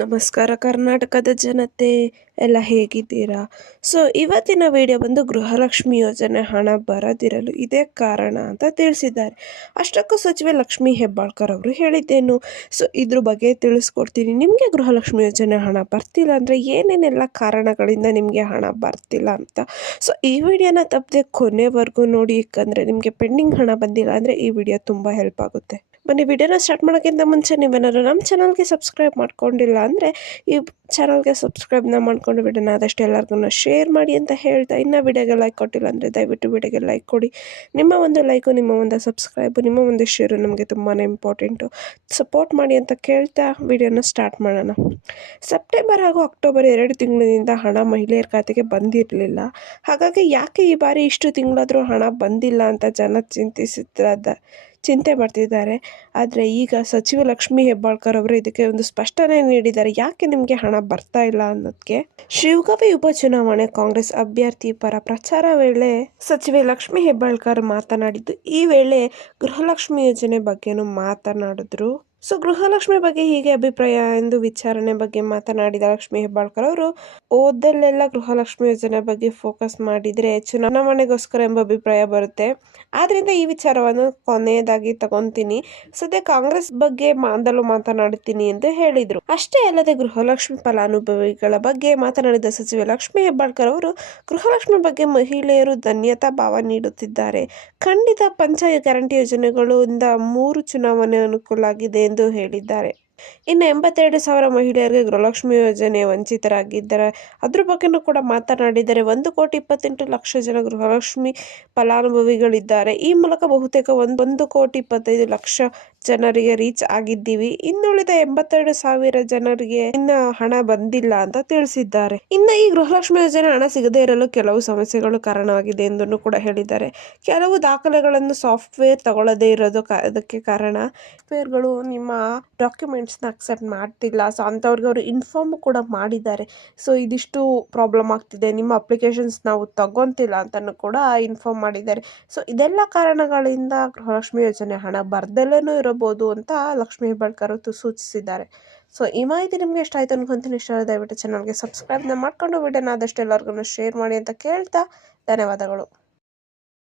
ನಮಸ್ಕಾರ ಕರ್ನಾಟಕದ ಜನತೆ ಎಲ್ಲ ಹೇಗಿದ್ದೀರಾ? ಇವತ್ತಿನ ವಿಡಿಯೋ ಬಂದು ಗೃಹಲಕ್ಷ್ಮಿ ಯೋಜನೆ ಹಣ ಬರದಿರಲು ಇದೇ ಕಾರಣ ಅಂತ ತಿಳಿಸಿದ್ದಾರೆ. ಅಷ್ಟಕ್ಕೂ ಸಚಿವೆ ಲಕ್ಷ್ಮಿ ಹೆಬ್ಬಾಳ್ಕರ್ ಅವರು ಹೇಳಿದ್ದೇನು? ಇದ್ರ ಬಗ್ಗೆ ತಿಳಿಸ್ಕೊಡ್ತೀನಿ. ನಿಮಗೆ ಗೃಹಲಕ್ಷ್ಮಿ ಯೋಜನೆ ಹಣ ಬರ್ತಿಲ್ಲ ಅಂದರೆ ಏನೇನೆಲ್ಲ ಕಾರಣಗಳಿಂದ ನಿಮಗೆ ಹಣ ಬರ್ತಿಲ್ಲ ಅಂತ. ಈ ವಿಡಿಯೋನ ತಪ್ಪದೆ ಕೊನೆವರೆಗೂ ನೋಡಿ, ಯಾಕಂದರೆ ನಿಮಗೆ ಪೆಂಡಿಂಗ್ ಹಣ ಬಂದಿಲ್ಲ ಅಂದರೆ ಈ ವಿಡಿಯೋ ತುಂಬ ಹೆಲ್ಪ್ ಆಗುತ್ತೆ. ಬನ್ನಿ, ವಿಡಿಯೋನ ಸ್ಟಾರ್ಟ್ ಮಾಡೋಕ್ಕಿಂತ ಮುಂಚೆ ನೀವೇನಾದ್ರು ನಮ್ಮ ಚಾನಲ್ಗೆ ಸಬ್ಸ್ಕ್ರೈಬ್ ಮಾಡ್ಕೊಂಡಿಲ್ಲ ಅಂದರೆ ಈ ಚಾನಲ್ಗೆ ಸಬ್ಸ್ಕ್ರೈಬ್ನ ಮಾಡ್ಕೊಂಡು ವಿಡಿಯೋನ ಆದಷ್ಟು ಎಲ್ಲರಿಗೂ ಶೇರ್ ಮಾಡಿ ಅಂತ ಹೇಳ್ತಾ, ಇನ್ನು ವಿಡಿಯೋಗೆ ಲೈಕ್ ಕೊಟ್ಟಿಲ್ಲ ಅಂದರೆ ದಯವಿಟ್ಟು ವಿಡಿಯೋಗೆ ಲೈಕ್ ಕೊಡಿ. ನಿಮ್ಮ ಒಂದು ಲೈಕು, ನಿಮ್ಮ ಒಂದು ಸಬ್ಸ್ಕ್ರೈಬು, ನಿಮ್ಮ ಒಂದು ಶೇರು ನಮಗೆ ತುಂಬಾ ಇಂಪಾರ್ಟೆಂಟು. ಸಪೋರ್ಟ್ ಮಾಡಿ ಅಂತ ಕೇಳ್ತಾ ವಿಡಿಯೋನ ಸ್ಟಾರ್ಟ್ ಮಾಡೋಣ. ಸೆಪ್ಟೆಂಬರ್ ಹಾಗೂ ಅಕ್ಟೋಬರ್ 2 ತಿಂಗಳಿನಿಂದ ಹಣ ಮಹಿಳೆಯರ ಖಾತೆಗೆ ಬಂದಿರಲಿಲ್ಲ. ಹಾಗಾಗಿ ಯಾಕೆ ಈ ಬಾರಿ ಇಷ್ಟು ತಿಂಗಳಾದರೂ ಹಣ ಬಂದಿಲ್ಲ ಅಂತ ಜನ ಚಿಂತೆ ಮಾಡ್ತಿದ್ದಾರೆ. ಆದರೆ ಈಗ ಸಚಿವೆ ಲಕ್ಷ್ಮಿ ಹೆಬ್ಬಾಳ್ಕರ್ ಅವರು ಇದಕ್ಕೆ ಒಂದು ಸ್ಪಷ್ಟನೆ ನೀಡಿದ್ದಾರೆ, ಯಾಕೆ ನಿಮಗೆ ಹಣ ಬರ್ತಾ ಇಲ್ಲ ಅನ್ನೋದಕ್ಕೆ. ಶಿವಗವಿ ಉಪಚುನಾವಣೆ ಕಾಂಗ್ರೆಸ್ ಅಭ್ಯರ್ಥಿ ಪರ ಪ್ರಚಾರ ವೇಳೆ ಸಚಿವೆ ಲಕ್ಷ್ಮಿ ಹೆಬ್ಬಾಳ್ಕರ್ ಮಾತನಾಡಿದ್ದು, ಈ ವೇಳೆ ಗೃಹಲಕ್ಷ್ಮಿ ಯೋಜನೆ ಬಗ್ಗೆನೂ ಮಾತನಾಡಿದ್ರು. ಗೃಹಲಕ್ಷ್ಮಿ ಬಗ್ಗೆ ಹೀಗೆ ಅಭಿಪ್ರಾಯ ಎಂದು ವಿಚಾರಣೆ ಬಗ್ಗೆ ಮಾತನಾಡಿದ ಲಕ್ಷ್ಮಿ ಹೆಬ್ಬಾಳ್ಕರ್ ಅವರು, ಓದಲ್ಲೆಲ್ಲ ಗೃಹಲಕ್ಷ್ಮಿ ಯೋಜನೆ ಬಗ್ಗೆ ಫೋಕಸ್ ಮಾಡಿದರೆ ಚುನಾವಣೆಗೋಸ್ಕರ ಎಂಬ ಅಭಿಪ್ರಾಯ ಬರುತ್ತೆ. ಆದ್ರಿಂದ ಈ ವಿಚಾರವನ್ನು ಕೊನೆಯದಾಗಿ ತಗೊಂತೀನಿ. ಸದ್ಯ ಕಾಂಗ್ರೆಸ್ ಬಗ್ಗೆ ಮಾತನಾಡುತ್ತೀನಿ ಎಂದು ಹೇಳಿದರು. ಅಷ್ಟೇ ಅಲ್ಲದೆ ಗೃಹಲಕ್ಷ್ಮಿ ಫಲಾನುಭವಿಗಳ ಬಗ್ಗೆ ಮಾತನಾಡಿದ ಸಚಿವೆ ಲಕ್ಷ್ಮಿ ಹೆಬ್ಬಾಳ್ಕರ್ ಅವರು, ಗೃಹಲಕ್ಷ್ಮಿ ಬಗ್ಗೆ ಮಹಿಳೆಯರು ಧನ್ಯತಾ ಭಾವ ನೀಡುತ್ತಿದ್ದಾರೆ. ಖಂಡಿತ ಪಂಚ ಗ್ಯಾರಂಟಿ ಯೋಜನೆಗಳಿಂದ 3 ಚುನಾವಣೆ ಅನುಕೂಲ ಆಗಿದೆ ಎಂದು ಹೇಳಿದ್ದಾರೆ. ಇನ್ನು 82,000 ಮಹಿಳೆಯರಿಗೆ ಗೃಹಲಕ್ಷ್ಮಿ ಯೋಜನೆ ವಂಚಿತರಾಗಿದ್ದಾರೆ. ಅದ್ರ ಬಗ್ಗೆನೂ ಕೂಡ ಮಾತನಾಡಿದರೆ 1,28,00,000 ಜನ ಗೃಹಲಕ್ಷ್ಮಿ ಫಲಾನುಭವಿಗಳಿದ್ದಾರೆ. ಈ ಮೂಲಕ ಬಹುತೇಕ 1,25,00,000 ಜನರಿಗೆ ರೀಚ್ ಆಗಿದ್ದೀವಿ. ಇನ್ನುಳಿದ 82,000 ಜನರಿಗೆ ಇನ್ನು ಹಣ ಬಂದಿಲ್ಲ ಅಂತ ತಿಳಿಸಿದ್ದಾರೆ. ಇನ್ನು ಈ ಗೃಹಲಕ್ಷ್ಮಿ ಯೋಜನೆ ಹಣ ಸಿಗದೇ ಇರಲು ಕೆಲವು ಸಮಸ್ಯೆಗಳು ಕಾರಣವಾಗಿದೆ ಎಂದು ಕೂಡ ಹೇಳಿದ್ದಾರೆ. ಕೆಲವು ದಾಖಲೆಗಳನ್ನು ಸಾಫ್ಟ್ವೇರ್ ತಗೊಳ್ಳದೇ ಇರೋದು ಅದಕ್ಕೆ ಕಾರಣ. ಸಾಫ್ಟ್ವೇರ್ಗಳು ನಿಮ್ಮ ಡಾಕ್ಯುಮೆಂಟ್ಸ್ನ ಅಕ್ಸೆಪ್ಟ್ ಮಾಡ್ತಿಲ್ಲ. ಅಂಥವ್ರಿಗೆ ಅವರು ಇನ್ಫಾರ್ಮ್ ಕೂಡ ಮಾಡಿದ್ದಾರೆ. ಇದಿಷ್ಟು ಪ್ರಾಬ್ಲಮ್ ಆಗ್ತಿದೆ, ನಿಮ್ಮ ಅಪ್ಲಿಕೇಶನ್ಸ್ ನಾವು ತಗೊತಿಲ್ಲ ಅಂತಲೂ ಕೂಡ ಇನ್ಫಾರ್ಮ್ ಮಾಡಿದ್ದಾರೆ. ಇದೆಲ್ಲ ಕಾರಣಗಳಿಂದ ಗೃಹಲಕ್ಷ್ಮಿ ಯೋಜನೆ ಹಣ ಬರ್ದಲ್ಲೂ ಇರಬಹುದು ಅಂತ ಲಕ್ಷ್ಮಿ ಹೆಬ್ಬಾಳ್ಕರ್ ಸೂಚಿಸಿದ್ದಾರೆ. ಈ ಮಾಹಿತಿ ನಿಮಗೆ ಇಷ್ಟ ಆಯಿತು ಅನ್ಕೊಂತೀನಿ. ಇಷ್ಟ ದಯವಿಟ್ಟು ಚಾನಲ್ಗೆ ಸಬ್ಸ್ಕ್ರೈಬ್ನ ಮಾಡ್ಕೊಂಡು ವಿಡಿಯೋನ ಆದಷ್ಟು ಎಲ್ಲರಿಗೂ ಶೇರ್ ಮಾಡಿ ಅಂತ ಕೇಳ್ತಾ ಧನ್ಯವಾದಗಳು.